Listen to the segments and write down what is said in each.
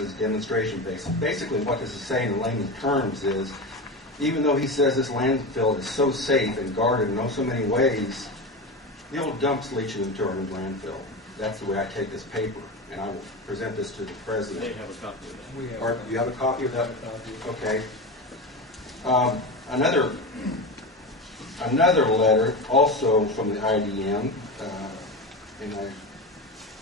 as demonstration basis. Basically what this is saying in layman's terms is, even though he says this landfill is so safe and guarded in so many ways, the old dump's leaching into our new landfill. That's the way I take this paper, and I will present this to the president. They have a copy of that. Or, you have a copy of that? Okay. Another letter, also from the IDM, and I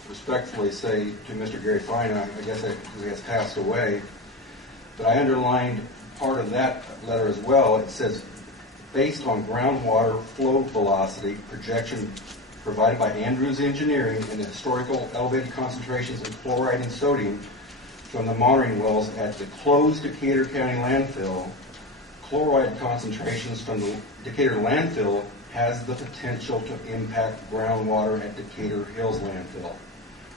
respectfully say to Mr. Gary Fine, I guess he has passed away, but I underlined part of that letter as well. It says, based on groundwater flow velocity projection provided by Andrews Engineering and the historical elevated concentrations of chloride and sodium from the monitoring wells at the closed Decatur County landfill, chloride concentrations from the Decatur landfill has the potential to impact groundwater at Decatur Hills landfill.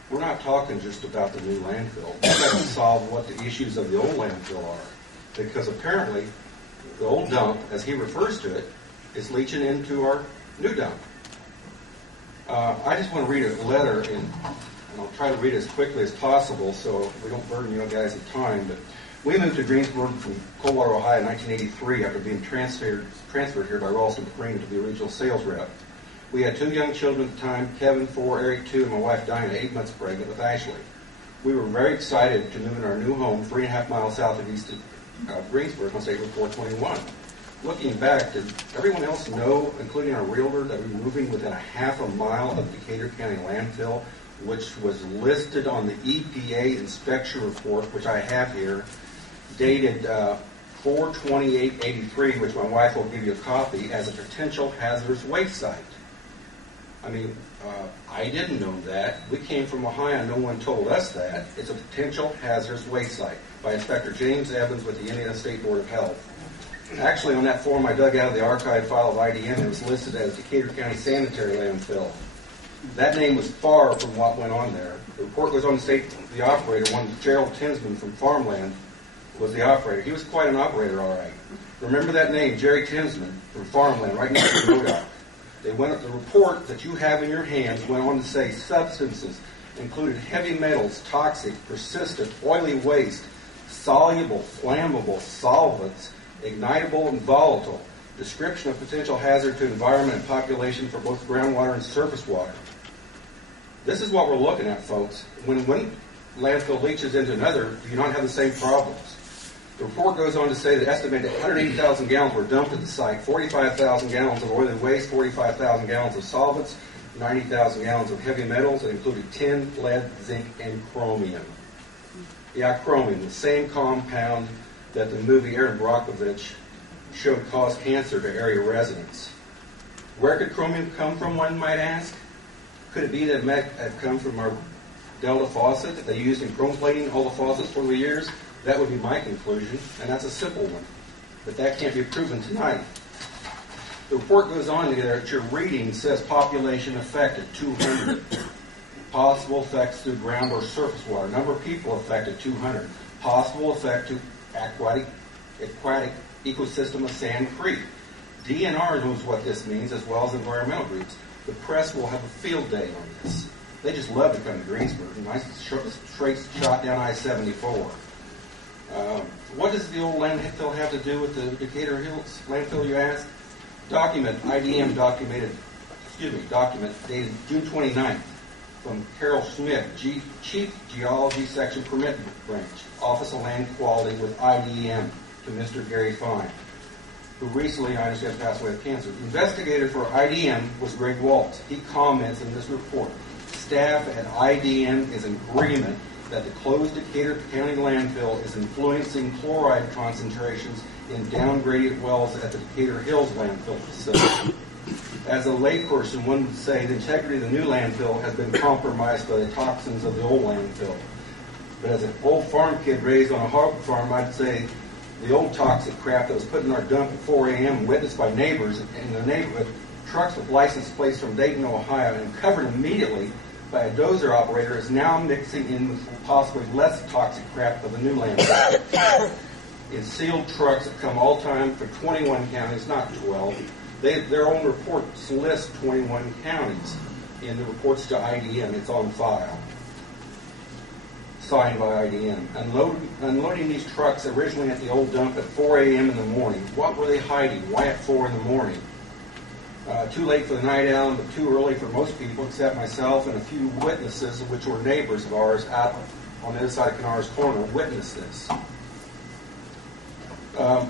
We're not talking just about the new landfill. We've got to solve what the issues of the old landfill are, because apparently the old dump, as he refers to it, is leaching into our new dump. I just want to read a letter, and I'll try to read it as quickly as possible so we don't burden you guys with time. But we moved to Greensburg from Coldwater, Ohio in 1983 after being transferred here by Ralston Green to be a regional sales rep. We had 2 young children at the time, Kevin 4, Eric 2, and my wife Diana 8 months pregnant with Ashley. We were very excited to move in our new home 3.5 miles south of east of Greensburg on State Road 421. Looking back, did everyone else know, including our realtor, that we were moving within a half a mile of Decatur County landfill, which was listed on the EPA inspection report, which I have here, dated 4/28/83, which my wife will give you a copy, as a potential hazardous waste site. I mean, I didn't know that. We came from Ohio, no one told us that. It's a potential hazardous waste site by Inspector James Evans with the Indiana State Board of Health. Actually, on that form I dug out of the archive file of IDM, it was listed as Decatur County Sanitary Landfill. That name was far from what went on there. The report goes on to state the operator, one Gerald Tinsman from Farmland, was the operator. He was quite an operator, all right. Remember that name, Jerry Tinsman from Farmland, right next to the Modoc. The report that you have in your hands went on to say substances included heavy metals, toxic, persistent, oily waste, soluble, flammable, solvents, ignitable, and volatile. Description of potential hazard to environment and population for both groundwater and surface water. This is what we're looking at, folks. When one landfill leaches into another, do you not have the same problems? The report goes on to say that estimated 180,000 gallons were dumped at the site, 45,000 gallons of oily waste, 45,000 gallons of solvents, 90,000 gallons of heavy metals that included tin, lead, zinc, and chromium. Yeah, chromium, the same compound that the movie Aaron Brockovich showed caused cancer to area residents. Where could chromium come from, one might ask? Could it be that it might have come from our Delta faucet that they used in chrome plating all the faucets for the years? That would be my conclusion, and that's a simple one. But that can't be proven tonight. The report goes on to that your reading says population affected, 200. Possible effects through ground or surface water. Number of people affected, 200. Possible effect to aquatic ecosystem of Sand Creek. DNR knows what this means, as well as environmental groups. The press will have a field day on this. They just love to come to Greensburg. Nice straight shot down I-74. What does the old landfill have to do with the Decatur Hills landfill, you ask? IDM document dated June 29th from Carol Schmidt, Chief Geology Section Permit Branch, Office of Land Quality with IDM, to Mr. Gary Fine, who recently, I understand, passed away of cancer. The investigator for IDM was Greg Waltz. He comments in this report, staff at IDM is in agreement that the closed Decatur County landfill is influencing chloride concentrations in downgraded wells at the Decatur Hills landfill facility. As a layperson, one would say the integrity of the new landfill has been compromised by the toxins of the old landfill. But as an old farm kid raised on a hog farm, I'd say the old toxic crap that was put in our dump at 4 a.m. and witnessed by neighbors in the neighborhood, trucks with license plates from Dayton, Ohio, and covered immediately by a dozer operator, is now mixing in with possibly less toxic crap of the new landfill. In sealed trucks that come all time for 21 counties, not 12. Their own reports list 21 counties in the reports to IDM. It's on file. signed by IDM. Unloading these trucks originally at the old dump at 4 a.m. in the morning. What were they hiding? Why at 4 in the morning? Too late for the night owl, but too early for most people, except myself and a few witnesses, which were neighbors of ours out on the other side of Canar's Corner, witnessed this.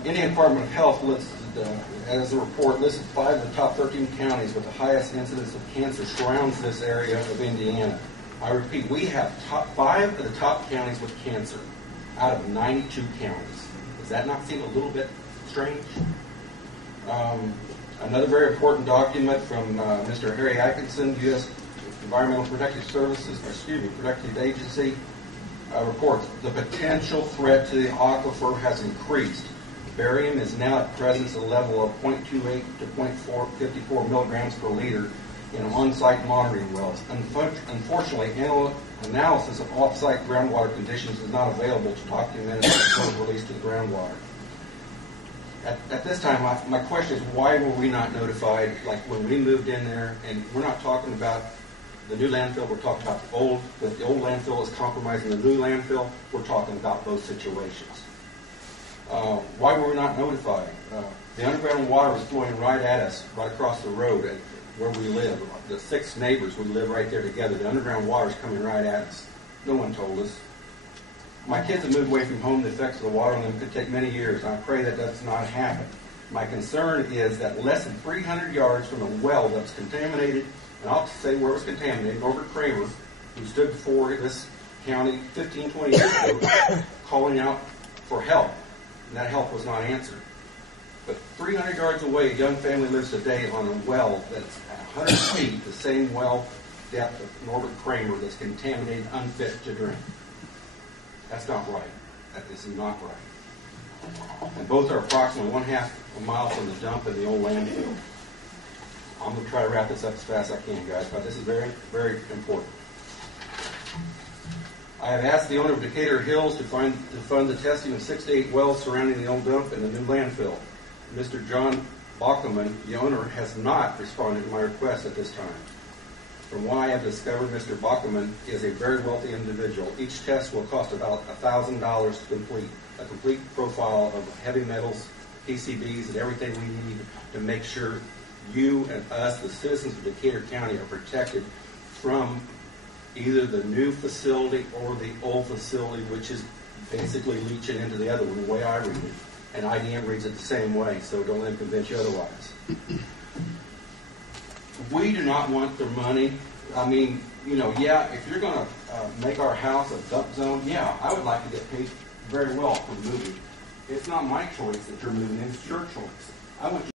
Indiana Department of Health listed, as a report, listed 5 of the top 13 counties with the highest incidence of cancer surrounds this area of Indiana. I repeat, we have 5 of the top counties with cancer out of 92 counties. Does that not seem a little bit strange? Another very important document from Mr. Harry Atkinson, U.S. Environmental Protective Protective Agency, reports the potential threat to the aquifer has increased. Barium is now at present at a level of 0.28 to 0.54 milligrams per liter in on-site monitoring wells. Unfortunately, analysis of off-site groundwater conditions is not available to document the release to the groundwater. At this time, my question is, why were we not notified, like when we moved in there? And we're not talking about the new landfill, we're talking about the old landfill is compromising the new landfill. We're talking about both situations. Why were we not notified? The underground water was flowing right at us, right across the road at where we live. The 6 neighbors, we live right there together. The underground water is coming right at us. No one told us. My kids have moved away from home. The effects of the water on them could take many years. I pray that does not happen. My concern is that less than 300 yards from a well that's contaminated, and I'll say where it was contaminated, Norbert Kramer, who stood before this county 15, 20 years ago, calling out for help, and that help was not answered. But 300 yards away, a young family lives today on a well that's at 100 feet, the same well depth of Norbert Kramer, that's contaminated, unfit to drink. That's not right. That is not right. And both are approximately 1/2 a mile from the dump and the old landfill. I'm going to try to wrap this up as fast as I can, guys, but this is very, very important. I have asked the owner of Decatur Hills to fund the testing of 6 to 8 wells surrounding the old dump and the new landfill. Mr. John Bachman, the owner, has not responded to my request at this time. From what I have discovered, Mr. Bachman is a very wealthy individual. Each test will cost about $1,000 to complete. A complete profile of heavy metals, PCBs, and everything we need to make sure you and us, the citizens of Decatur County, are protected from either the new facility or the old facility, which is basically leaching into the other one, the way I read it. And IDM reads it the same way, so don't let them convince you otherwise. We do not want their money. I mean, yeah, if you're going to make our house a dump zone, yeah, I would like to get paid very well for moving. It's not my choice that you're moving, it's your choice. I want you